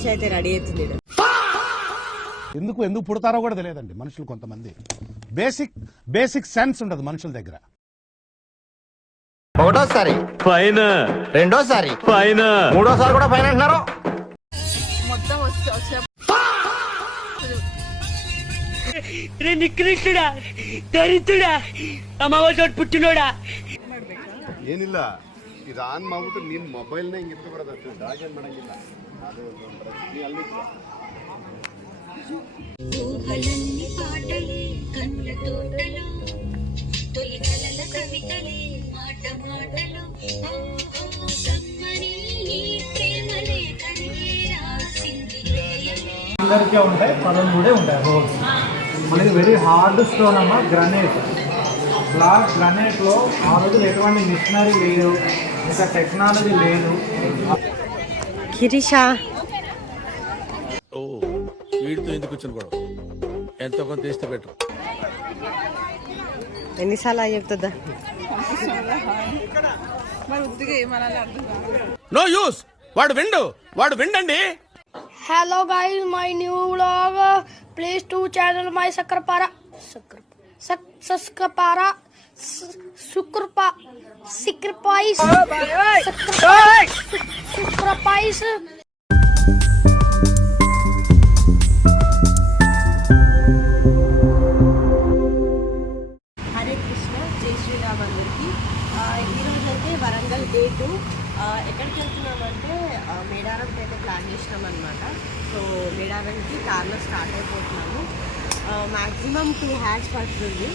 గిరీష్ అయితే రెడీ అవుతుంది. ఎందుకు ఎందుకు పుడతారో కూడా తెలియదండి మనుషులు. కొంతమంది బేసిక్ సెన్స్ ఉండదు మనుషుల దగ్గర. ఒకటోసారి పైన, రెండోసారి పైన, మూడోసారి కూడా పైన అంటున్నారు. నికృష్టుడా, దరిద్రుడా, అమ్మవారి పుట్టినోడా. ಏನಿಲ್ಲ ಇದು ಆನ್ ಮಾಡ್ಬಿಟ್ಟು ನಿನ್ನ ಮೊಬೈಲ್ನ ಹಿಂಗೆ ಎತ್ತು ಬರೋದು ಡ್ರಾಗನ್ ಮಾಡಂಗಿಲ್ಲ ಅದು ನೀ ಅಲ್ಲಿಲ್ಲ ఊహలన్నీ పాటలే కన్నుల తోటలో తొలి కలల కవితలే మాట మాటలో కమ్మని ఈ ప్రేమలే కన్నే రాసింది అందరికీ ఉంటాయి, పదం కూడా ఉంటాయి. రోల్స్ మనకి వెరీ హార్డ్ స్టోన్ అమ్మ, గ్రనైట్. బ్లాక్ గ్రనైట్లో ఆ రోజులు ఎటువంటి మిషనరీ లేదు, ఇంకా టెక్నాలజీ లేదు. గిరీషా వీడితో ఎందుకు వచ్చిన గొడవ? ఎంతో కొంత తీస్తే బెటర్. ఎన్నిసార్లు చెప్తుందా? No use. వాడు విండండి. Hello guys, my new vlog. Please to channel my Sakrapara. Sukrapais. Hare Krishna, జై శ్రీరామ్ అందరికి. ఈరోజు అయితే వరంగల్ గేటు ఎక్కడికి వెళ్తున్నామంటే మేడారంకి అయితే ప్లాన్ చేసినాం అనమాట. సో మేడారంకి కార్లో స్టార్ట్ అయిపోతున్నాము. మ్యాక్సిమం 2 hours పడుతుంది.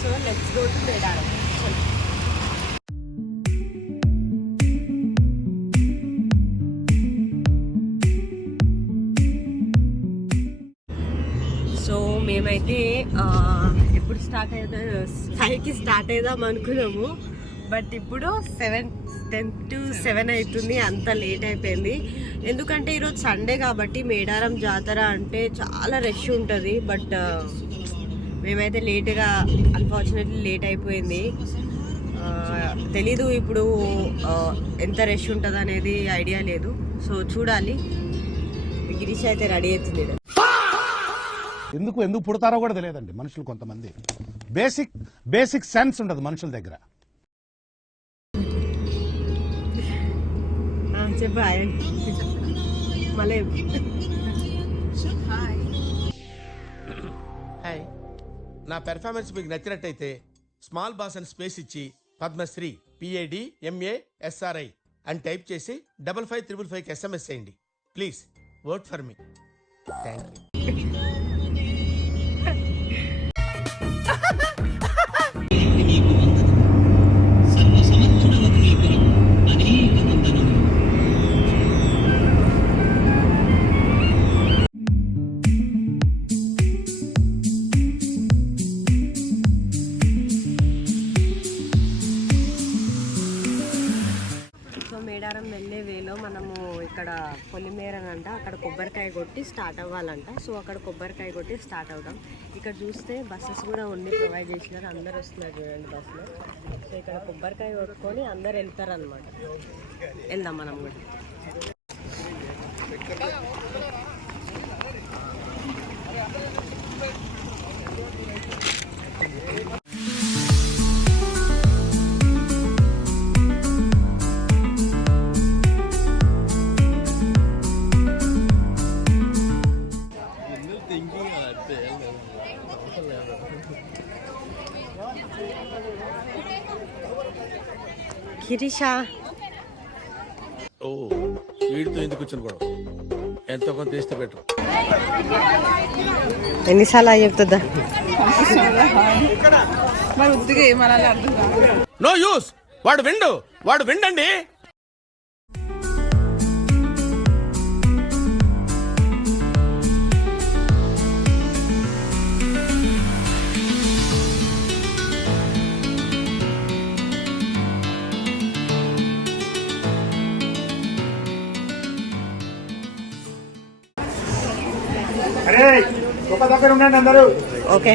So let's go to Medaram. So మేమైతే ఎప్పుడు స్టార్ట్ అయ్యా 5కి స్టార్ట్ అవుదాం అనుకున్నాము. బట్ ఇప్పుడు 10 to 7 అవుతుంది. అంత లేట్ అయిపోయింది. ఎందుకంటే ఈరోజు సండే కాబట్టి మేడారం జాతర అంటే చాలా రష్ ఉంటుంది. బట్ మేమైతే లేట్గా, అన్ఫార్చునేట్లీ లేట్ అయిపోయింది. తెలీదు ఇప్పుడు ఎంత రష్ ఉంటుంది అనేది ఐడియా లేదు. సో చూడాలి. గిరీష్ అయితే రెడీ అవుతుంది. ఎందుకు పుడతారో కూడా తెలియదండి మనుషులు. కొంతమంది బేసిక్ సెన్స్ ఉండదు మనుషుల దగ్గర. చెప్పా మళ్ళీ హాయ్. నా పెర్ఫార్మెన్స్ మీకు నచ్చినట్టయితే స్మాల్ బాస్ అని స్పేస్ ఇచ్చి పద్మశ్రీ PADMASRI అని టైప్ చేసి 5555 SMS చేయండి please. Work for me. Thank you. Medaram వెళ్ళే వేలో మనము ఇక్కడ పొలిమేరనంట, అక్కడ కొబ్బరికాయ కొట్టి స్టార్ట్ అవ్వాలంట. సో అక్కడ కొబ్బరికాయ కొట్టి స్టార్ట్ అవుతాం. ఇక్కడ చూస్తే బస్సెస్ కూడా ప్రొవైడ్ చేసినారు. అందరు వస్తున్నారు చూడండి బస్సులో. సో ఇక్కడ కొబ్బరికాయ కొట్టుకొని అందరు వెళ్తారు అనమాట. వెళ్దాం మనం కూడా. గిరీషా వీడితో ఎందుకు వచ్చిన గొడవ? ఎంతో కొంత తీస్తే బెటర్. ఎన్నిసార్లు చెప్తుందా? No use. వాడు విండండి. అరే ఒక దగ్గర ఉండండి అందరూ. ఓకే.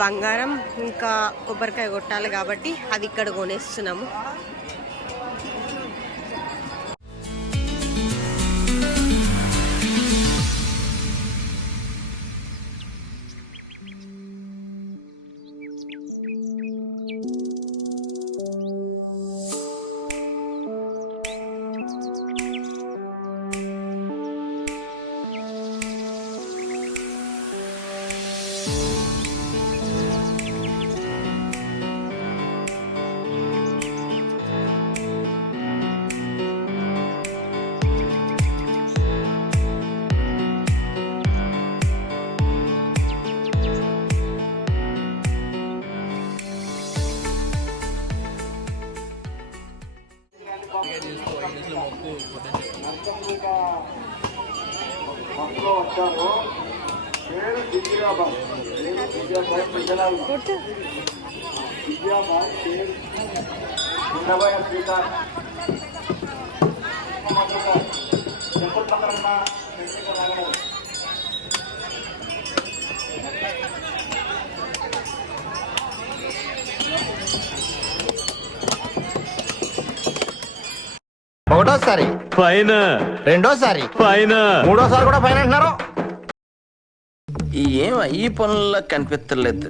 బంగారం ఇంకా కొబ్బరికాయ కొట్టాలి కాబట్టి అవి ఇక్కడ కొనేస్తున్నాము. ఒకటోసారి పైన రెండోసారి పైన మూడోసారి కూడా ఫైన్ అంటున్నారు. ఏం ఈ పనుల్లో కనిపించలేదు.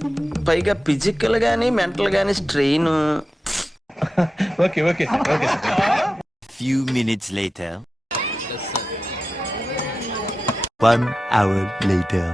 పైగా ఫిజికల్ గానీ మెంటల్ గానీ strain. Few minutes later. 1 hour later.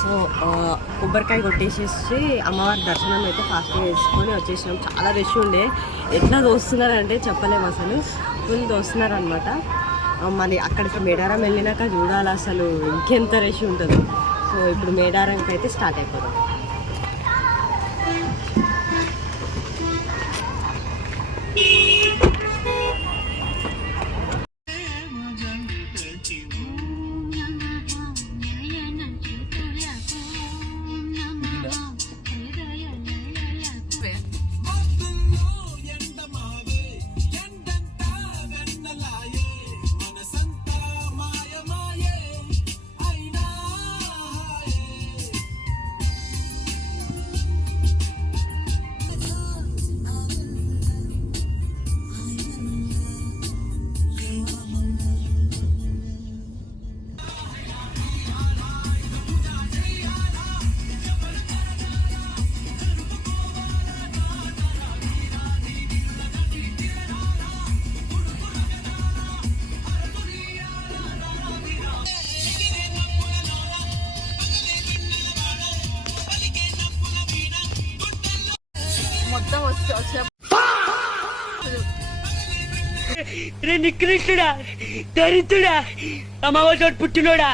So కొబ్బరికాయ కొట్టేసేసి అమ్మవారి దర్శనం అయితే ఫాస్ట్గా చేసుకొని వచ్చేసినాం. చాలా రష్ ఉండే, ఎట్లా దోస్తున్నారంటే చెప్పలేము, అసలు ఫుల్ దోస్తున్నారు అనమాట. మరి అక్కడికి మేడారం వెళ్ళినాక చూడాలి అసలు ఇంకెంత రష్ ఉంటుందో. సో ఇప్పుడు మేడారంకి అయితే స్టార్ట్ అయిపోతాం. నికృష్టుడా, దరిద్రుడా, అమ్మవ చోటు పుట్టినోడా.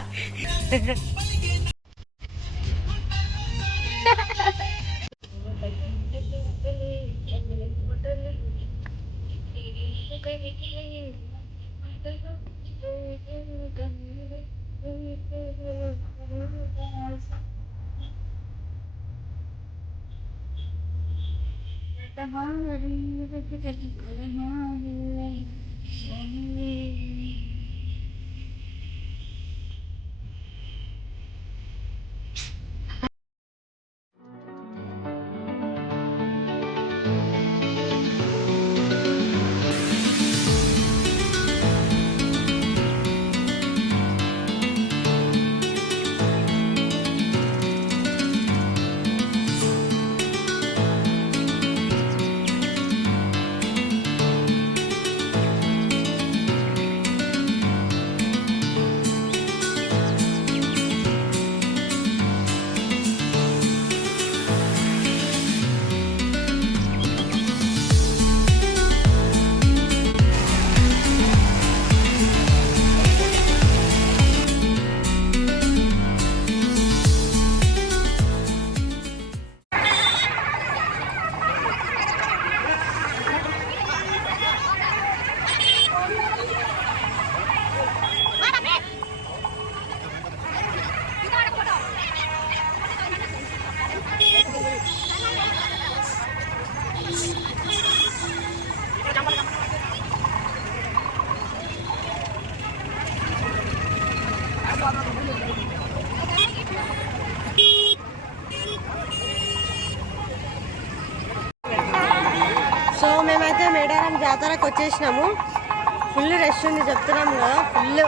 సో మేమైతే మేడారం జాతరకు వచ్చేసినాము. ఫుల్ రష్ ఉంది చెప్తున్నాం కదా, ఫుల్.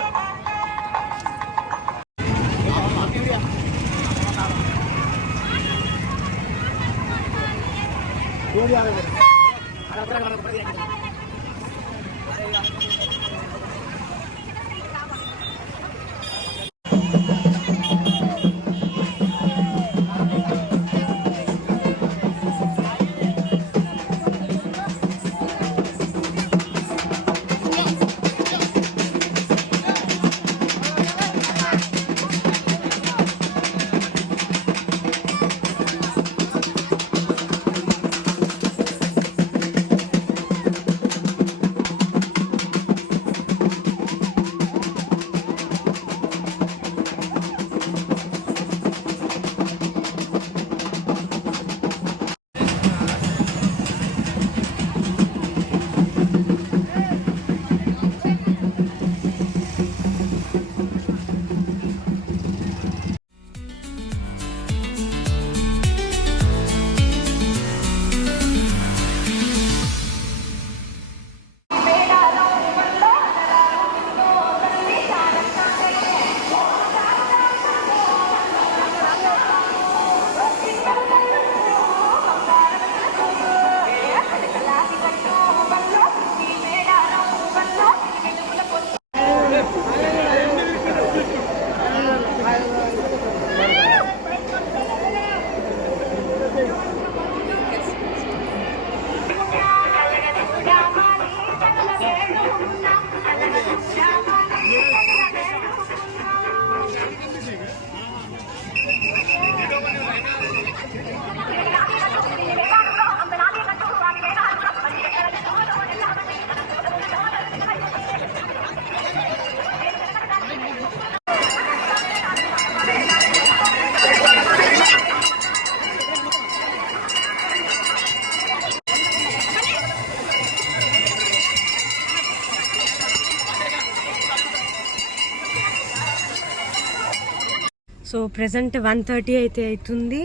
సో ప్రెజెంట్ 1:30 అయితే అవుతుంది.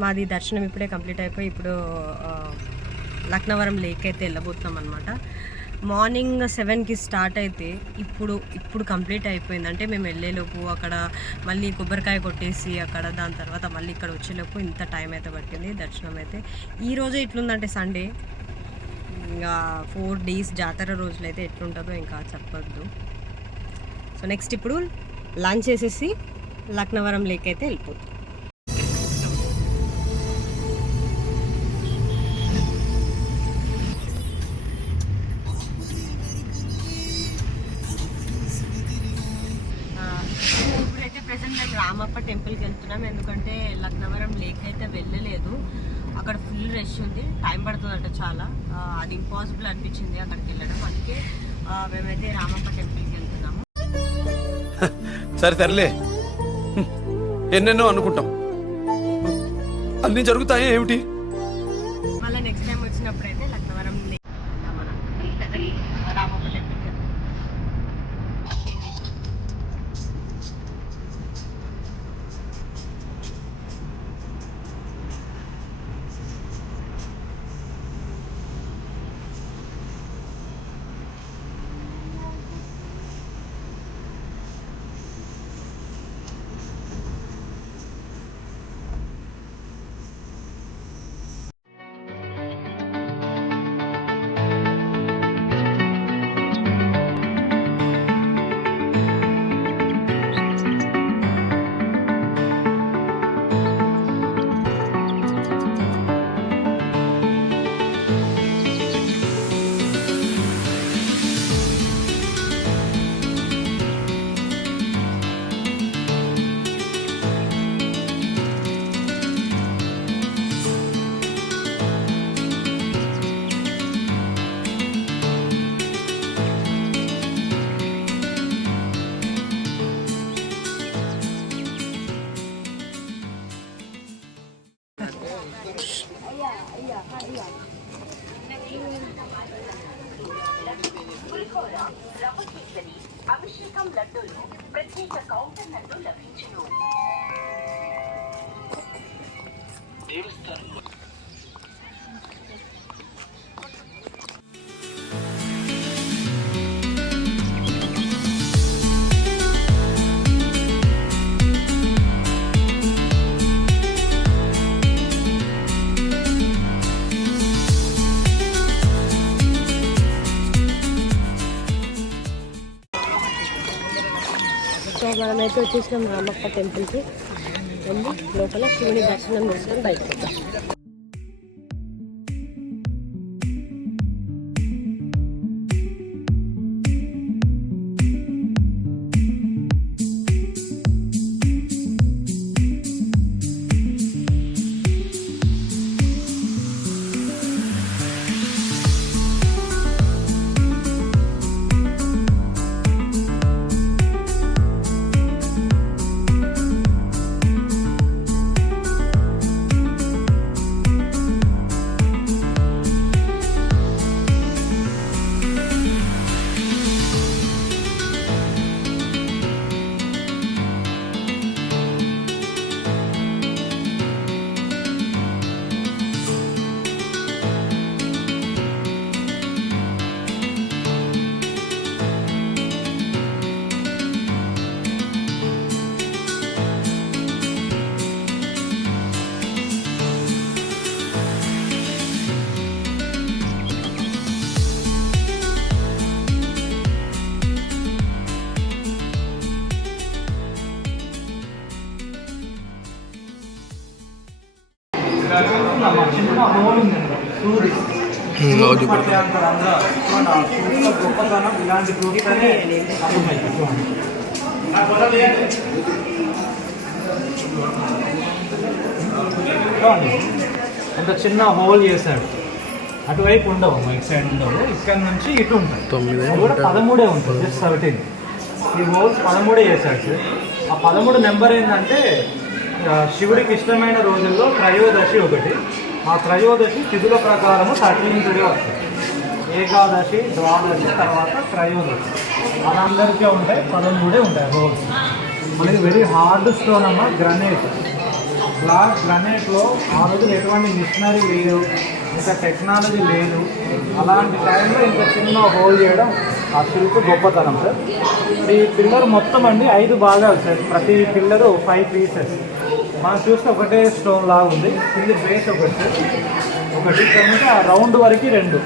మాది దర్శనం ఇప్పుడే కంప్లీట్ అయిపోయి ఇప్పుడు లక్నవరం లేక్ అయితే వెళ్ళబోతున్నాం అనమాట. మార్నింగ్ 7కి స్టార్ట్ అయితే ఇప్పుడు కంప్లీట్ అయిపోయింది. అంటే మేము వెళ్ళేలోపు అక్కడ మళ్ళీ కొబ్బరికాయ కొట్టేసి అక్కడ దాని తర్వాత మళ్ళీ ఇక్కడ వచ్చేలోపు ఇంత టైం అయితే పట్టింది. దర్శనం అయితే ఈరోజు ఎట్లుందంటే సండే, ఇంకా 4 days జాతర రోజులైతే ఎట్లుంటుందో ఇంకా చెప్పొద్దు. సో నెక్స్ట్ ఇప్పుడు లంచ్ చేసేసి లక్నవరం లేక్ అయితే వెళ్ళిపోతుంది. ఇప్పుడైతే ప్రెసెంట్ మేము రామప్ప టెంపుల్కి వెళ్తున్నాం. ఎందుకంటే లక్నవరం లేక్ అయితే వెళ్ళలేదు, అక్కడ ఫుల్ రష్ ఉంది, టైం పడుతుందట చాలా. అది ఇంపాసిబుల్ అనిపించింది అక్కడికి వెళ్ళడం. అందుకే మేమైతే రామప్ప టెంపుల్కి వెళ్తున్నాము. సరే తరలే, ఎన్నెన్నో అనుకుంటాం, అన్ని జరుగుతాయి ఏమిటి? మళ్ళీ నెక్స్ట్ టైం వచ్చినప్పుడు అయితే లక్నవరం రామప్ప టెంపుల్కి. అభిషేకం లడ్డూలు సో మనమైతే వచ్చేసినాం రామప్ప టెంపుల్కి వెళ్ళి లోపల శివుని దర్శనం చేసుకొని బయటకు వద్దాం. చిన్న హోల్ ఉందండి సూది గొప్పతనం ఇలాంటి చూస్తేనే చూడండి ఎంత చిన్న హోల్ చేశాడు. అటువైపు ఉండవు, ఇటు సైడ్ ఉండవు, ఇక్కడ నుంచి ఇటు ఉంటాయి. 9 కూడా 13 ఉంటుంది, జస్ట్ 17. ఈ హోల్స్ 13 చేశాడు సార్. ఆ 13 నెంబర్ ఏంటంటే శివుడికి ఇష్టమైన రోజుల్లో త్రయోదశి ఒకటి. ఆ త్రయోదశి తిథుల ప్రకారము 13 టుడే వస్తుంది. ఏకాదశి, ద్వాదశి, తర్వాత త్రయోదశి మనందరికీ ఉంటాయి. 13 ఉంటాయి హోల్స్. మనకి వెరీ హార్డ్ స్టోన్ అమ్మ, గ్రనైట్. బ్లాక్ గ్రనైట్లో ఆ రోజులు ఎటువంటి మిషనరీ లేదు, ఇంకా టెక్నాలజీ లేదు. అలాంటి టైంలో ఇంత చిన్న హోల్ చేయడం ఆ శిల్పి గొప్పతనం సార్. ఈ పిల్లర్ మొత్తం అండి 5 భాగాలు సార్. ప్రతి పిల్లరు 5 పీసెస్. మనం చూస్తే ఒకటే స్టోన్ లాగా ఉంది. కింద బేస్ ఒకటి, ఇక్కడ నుంచి ఆ రౌండ్ వరకు 2.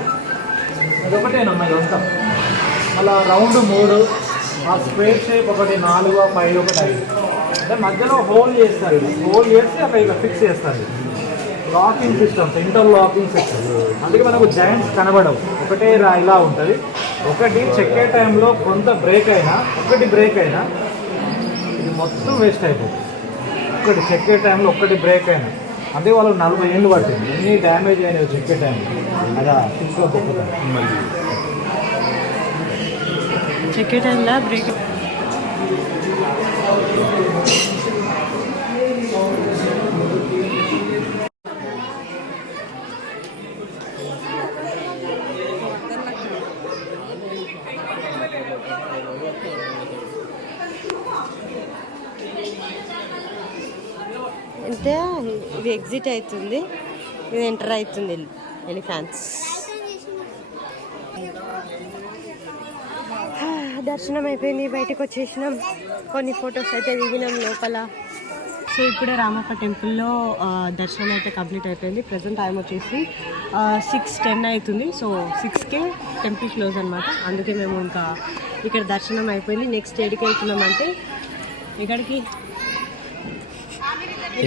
అదొకటేనమ్మా ఇదంతా. మళ్ళీ రౌండ్ 3, ఆ స్క్వేర్ షేప్ ఒకటి 4, 5, ఒకటి 5. అంటే మధ్యలో హోల్ చేస్తారు. హోల్ చేసి అక్కడ ఇక ఫిక్స్ చేస్తారు. Locking systems, inter locking system. అందుకే మనకు జాయింట్స్ కనబడవు. ఒకటే ఇలా ఉంటుంది. ఒకటి చెక్కే టైంలో కొంత బ్రేక్ అయినా, ఒకటి బ్రేక్ అయినా ఇది మొత్తం వేస్ట్ అయిపోతుంది. ఒకటి చెక్కే టైంలో ఒక్కటి బ్రేక్ అయినా, అదే వాళ్ళకి 40 ఏళ్ళు పట్టింది. ఎన్ని డ్యామేజ్ అయినాయి చెక్కే టైంలో. అలా చెక్కే టైంలో బ్రేక్ అంటే ఇది ఎగ్జిట్ అవుతుంది, ఇది ఎంటర్ అవుతుంది ఎలిఫెంట్స్. దర్శనం అయిపోయింది, బయటకు వచ్చేసినాం. కొన్ని ఫొటోస్ అయితే దిగినాం లోపల. సో ఇప్పుడే రామప్ప టెంపుల్లో దర్శనం అయితే కంప్లీట్ అయిపోయింది. ప్రజెంట్ టైం వచ్చేసి 6:10 అవుతుంది. సో 6కే టెంపుల్ క్లోజ్ అనమాట. అందుకే మేము ఇంకా ఇక్కడ దర్శనం అయిపోయింది. నెక్స్ట్ ఎక్కడికి వెళ్తున్నామంటే ఇక్కడికి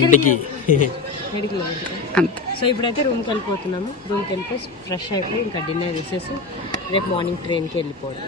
ఇంటికి. సో ఇప్పుడైతే రూమ్కి వెళ్ళిపోతున్నాము. రూమ్కి వెళ్ళిపోయి ఫ్రెష్ అయిపోయి ఇంకా డిన్నర్ చేసేసి రేపు మార్నింగ్ ట్రైన్కి వెళ్ళిపోవాలి.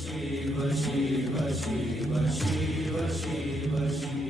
శివ శివ శివ శివ శివ శివ